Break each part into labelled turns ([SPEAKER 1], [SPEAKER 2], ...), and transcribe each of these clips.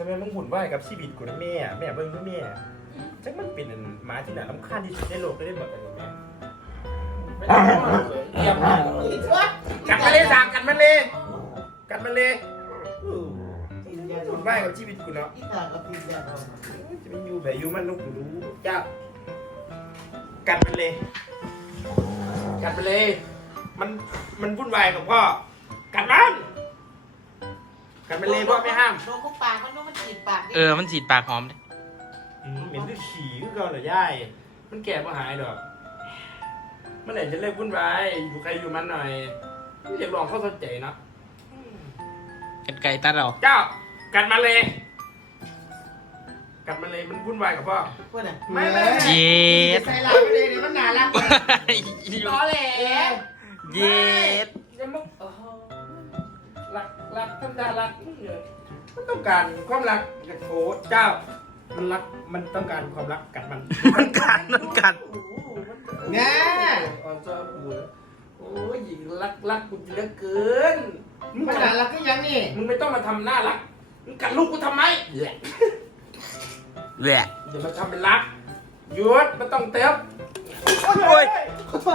[SPEAKER 1] จะเป็นมึงหุ่นไหวกับชีวิตกูนะแม่แม่เบิ้งด้วยแม่จังมันเป็นหมาที่น่ารำคาญที่สุดในโลกได้แบบนี้แม่เยี่ยมมากกัดมันเลยสั่งกัดมันเลยกัดมันเลยหุ่นไหวกับชีวิตกูเนาะจะไม่อยู่แบบอยู่มันลูกกูรู้เจ้ากัดมันเลยกัดมันเลยมันวุ่นวายกับพ่อกัดมันกัดมันเลยพ่อไม่ห้าม
[SPEAKER 2] โดนพวกปากมันฉีดปาก
[SPEAKER 3] มันฉีดปากหอมเลย
[SPEAKER 1] เหม็นคือขี้คือเก่าเหรอย่ายมันแก่มาหายดอกเมื่อไหร่จะเลิกวุ่นวายอยู่ใครอยู่มันหน่อยเรียกร้องเข้าสนใจเนาะ
[SPEAKER 3] กันไก่ตัดเรา
[SPEAKER 1] เจ้ากัดมันเลยกัดมันเลยมันวุ่นวายกับพ่อไม่
[SPEAKER 3] เย็ด
[SPEAKER 2] ใส่หลังเลยเดี๋ยวมันหนาลักต่อแหล่
[SPEAKER 3] เย็ด
[SPEAKER 1] จะมุกรักทำได้รักมันต้องการความรักกับโถเจ้ามันรักมันต้องการความรักกัดมัน
[SPEAKER 3] กัด
[SPEAKER 2] เนี่ย
[SPEAKER 1] เจ้าหัวโอ้ยหญิงรักกูเหลือเกิน
[SPEAKER 2] มันหนาลักก็ยังนี่
[SPEAKER 1] มึงไม่ต้องมาทำหน้ารักมึงกัดลูกกูทำไม
[SPEAKER 3] แหละ
[SPEAKER 1] อย่ามาทำเป็นรักหยุดไม่ต้องเติบ
[SPEAKER 3] โอ้ย
[SPEAKER 2] ขอโทษ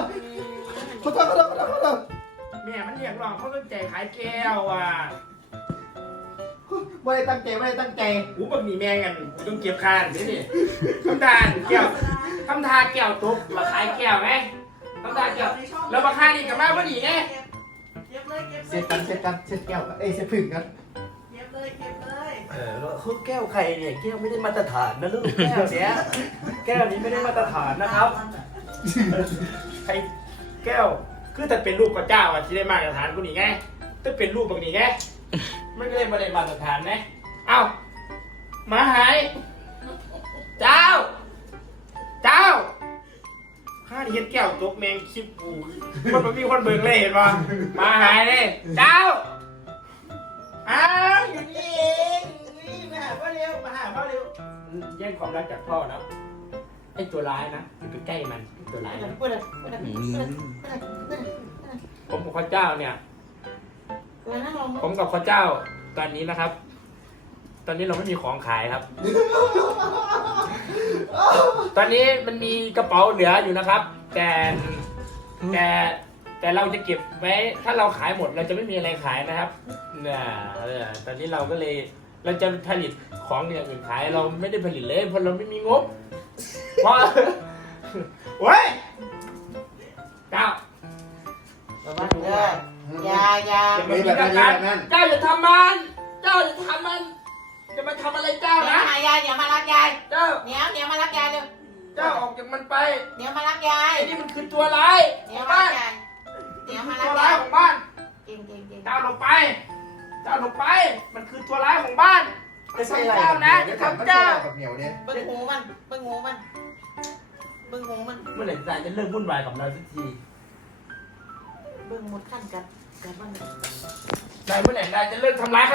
[SPEAKER 1] แม่มันเรียกร้องเขาต้องใจขายแก้วอ่ะ
[SPEAKER 2] ไม่ได้ตั้งใจ
[SPEAKER 1] กูบักหนีแม่กันกูต้องเก็บคานนี่ทำทานแก้วทำทาแก้วตุ๊บมาขายแก้วไงทำทาแก้วแล้วมาขายนี่กับมาพอดีไง
[SPEAKER 2] เสร็จกันเสร็จแก้วเสร็จผึ่งกัน
[SPEAKER 1] แล้วคือแก้วใครเนี่ยแก้วไม่ได้มาตรฐานนะลูกแก้วเนี้ยแก้วนี้ไม่ได้มาตรฐานนะครับใครแก้วคือถ้าเป็นลูกพระเจ้าอ่ะที่ได้มาตรฐานกูนี่ไงถ้าเป็นลูกบางนี่ไงไม่ได้มาได้มาตรฐานนะเอ้ามาหายเจ้าข้าที่เห็นแก้วตกแมงคิดปูมันมีคนเบิ่งเลยเห็นป่ะมาหายเลยเจ้าอ้าวอยู่นี่เองมาหาพ่อเร็วแย่งความรักจากพ่อนะไอ้ตัวร้ายนะอยู่ใกล้มันตัวร้ายนะผมกับพระเจ้าเนี่ยผมกับพระเจ้าตอนนี้นะครับตอนนี้เราไม่มีของขายครับตอนนี้มันมีกระเป๋าเหลืออยู่นะครับแต่เราจะเก็บไว้ถ้าเราขายหมดเราจะไม่มีอะไรขายนะครับตอนนี้เราก็เลยเราจะผลิตของอย่างอื่นขายเราไม่ได้ผลิตเลยเพราะเราไม่มีงบเพราะเว้ยเจ้า
[SPEAKER 2] อย่า
[SPEAKER 1] ไม่มีการเจ้าอย่าทำมันจะมาทำอะไรเจ้านะ
[SPEAKER 2] ยายเดี๋ยวมารักยาย
[SPEAKER 1] เจ้า
[SPEAKER 2] เดี๋ยวมารักยายเร็ว
[SPEAKER 1] เจ้าออกจากมันไป
[SPEAKER 2] เดี๋ยวมารักยาย
[SPEAKER 1] ไอ้นี่มันคือตัวร้ายของบ้านตัวร้ายของบ้านเจ้าลงไปมันคือตัวร้ายของบ้านจะทำเจ้านะจะทำเจ้า
[SPEAKER 2] เบิ้งหูมันเมื่อไหร่
[SPEAKER 1] จะเลิกวุ่นวายกับเราสักที
[SPEAKER 2] เบิ้งหมดขั้นกันบ้าง
[SPEAKER 1] เมื่อไหร่จะเลิกทำร้าย